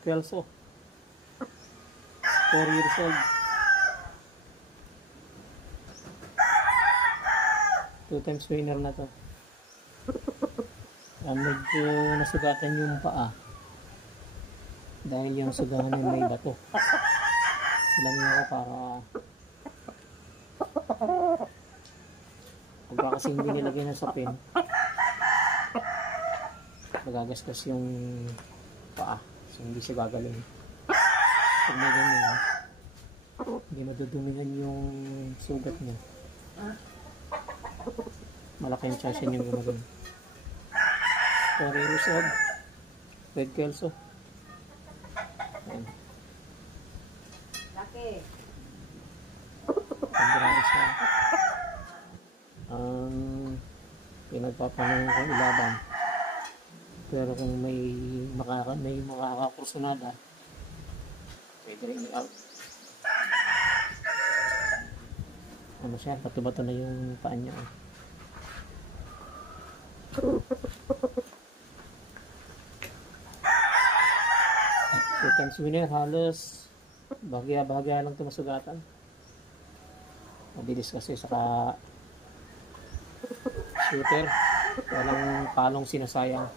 Kelso. 4 years old. 2 times winner na to. Medyo nasugatan yung paa. Dahil yung sugahan ay may bato. Alam niyo ako para pagka kasi hindi nilagay ng sapin, magagasgas yung paa. So hindi siya gagaling. Pag may ganyan, hindi madudumihan yung sugat niya. Malaki yung chance yung gumagano. 4 years old. Red Kelso. Ayan. Laki. Pagdarami siya. Pinagpapanong ko ilaban. Pero kung may makakakursunada, pwede rin i-out. Ano siya, bato-bato na yung paa niya. Two times winner, halos bahagya-bahagya lang ito masugatan. Mabilis kasi saka shooter, walang palong sinasayang.